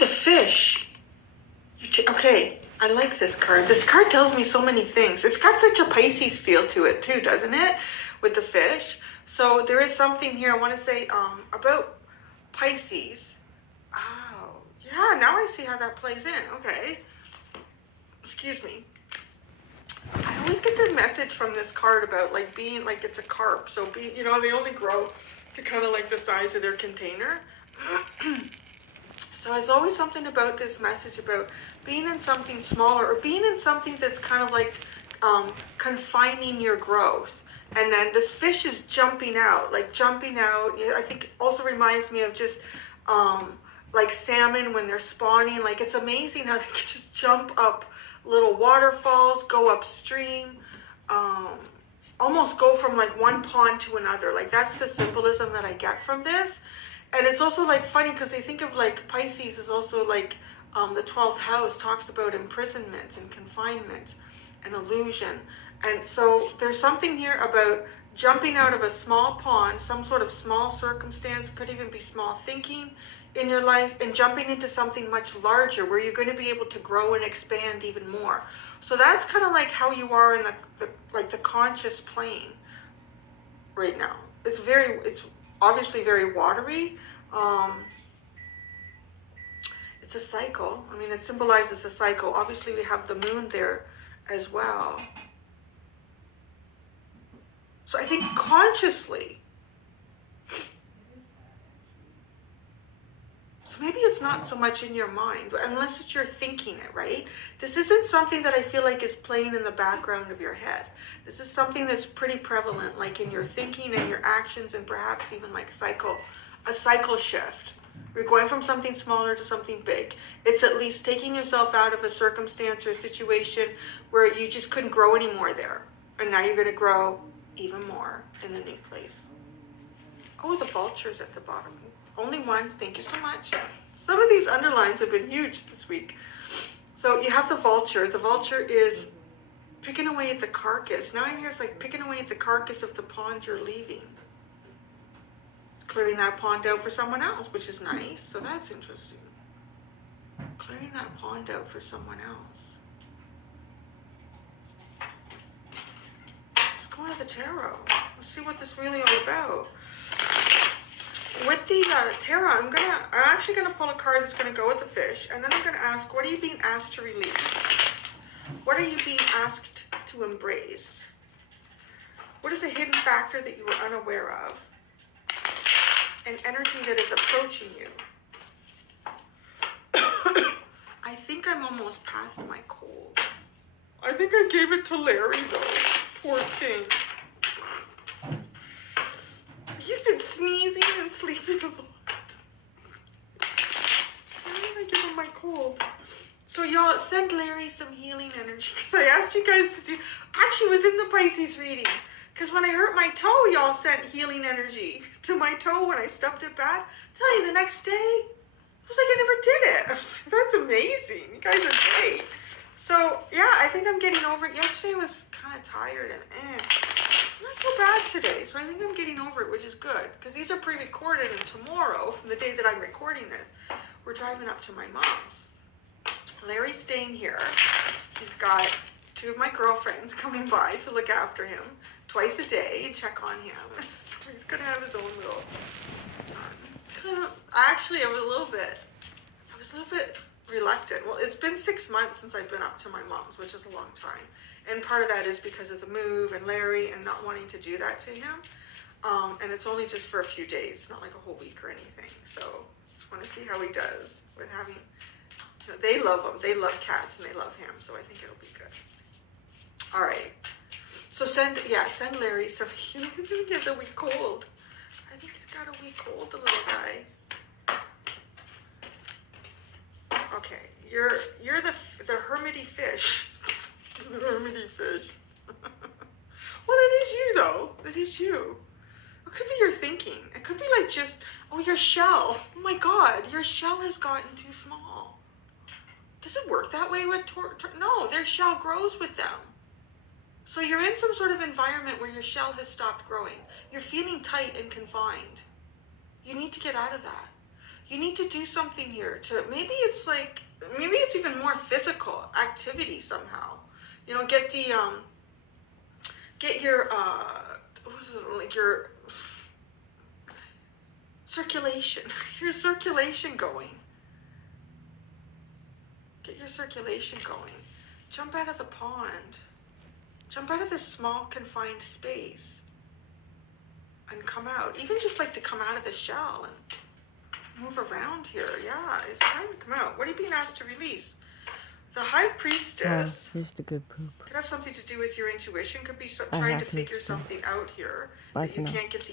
the fish. Okay, I like this card. This card tells me so many things. It's got such a Pisces feel to it too, doesn't it? With the fish. So there is something here I want to say about Pisces. Oh, yeah, now I see how that plays in. Okay. Excuse me. I always get the message from this card about like being like it's a carp. So be, you know, they only grow to kind of like the size of their container. So it's always something about this message about being in something smaller or being in something that's kind of like confining your growth. And then this fish is jumping out, like jumping out. I think it also reminds me of just like salmon when they're spawning. Like it's amazing how they can just jump up little waterfalls, go upstream, almost go from like one pond to another. Like that's the symbolism that I get from this. And it's also like funny because they think of like Pisces is also like the 12th house talks about imprisonment and confinement and illusion. And so there's something here about jumping out of a small pond, some sort of small circumstance, could even be small thinking in your life, and jumping into something much larger where you're going to be able to grow and expand even more. So that's kind of like how you are in the conscious plane right now. It's obviously very watery. It's a cycle. I mean, it symbolizes a cycle. Obviously, we have the moon there as well. So I think consciously, so maybe it's not so much in your mind, unless it's you're thinking it, right? This isn't something that I feel like is playing in the background of your head. This is something that's pretty prevalent, like in your thinking and your actions, and perhaps even like a cycle shift. We're going from something smaller to something big. It's at least taking yourself out of a circumstance or a situation where you just couldn't grow anymore there. And now you're going to grow even more in the new place. Oh, the vulture's at the bottom. Only one. Thank you so much. Some of these underlines have been huge this week. So you have the vulture. The vulture is picking away at the carcass. Now I'm here, it's like picking away at the carcass of the pond you're leaving. Clearing that pond out for someone else, which is nice. So that's interesting. Clearing that pond out for someone else. Let's go to the tarot. Let's see what this really all about. With the tarot, I'm actually gonna pull a card that's gonna go with the fish, and then I'm gonna ask, what are you being asked to release? What are you being asked to embrace? What is a hidden factor that you were unaware of? An energy that is approaching you. I think I'm almost past my cold. I think I gave it to Larry though. Poor thing. He's been sneezing and sleeping a lot. Why did I give him my cold? So y'all, send Larry some healing energy. Because I asked you guys to do, actually it was in the Pisces reading. Because when I hurt my toe, y'all sent healing energy to my toe when I stubbed it bad. Tell you, the next day, it was like I never did it. That's amazing. You guys are great. So, yeah, I think I'm getting over it. Yesterday I was kind of tired and not so bad today. So I think I'm getting over it, which is good. Because these are pre-recorded, and tomorrow, from the day that I'm recording this, we're driving up to my mom's. Larry's staying here. He's got 2 of my girlfriends coming by to look after him twice a day and check on him. He's gonna have his own little actually I was a little bit reluctant. Well, it's been 6 months since I've been up to my mom's, which is a long time, and part of that is because of the move and Larry and not wanting to do that to him, and it's only just for a few days, not like a whole week or anything. So just want to see how he does with having, you know, they love him, they love cats, and they love him, so I think it'll be good. All right. So send Larry some healing. I think he has a weak cold. I think he's got a weak cold, the little guy. Okay, you're the hermity fish. The hermity fish. Well, it is you though. It is you. It could be your thinking. It could be like just, oh, your shell. Oh my God, your shell has gotten too small. Does it work that way with no, their shell grows with them. So you're in some sort of environment where your shell has stopped growing. You're feeling tight and confined. You need to get out of that. You need to do something here to, maybe it's even more physical activity somehow. You know, get your, what is it, like your circulation, your circulation going. Get your circulation going. Jump out of the pond. Jump out of this small confined space and come out. Even just like to come out of the shell and move around here. Yeah, it's time to come out. What are you being asked to release? The High Priestess here's the good poop. could have something to do with your intuition. Could be trying to figure something out here that you can't get the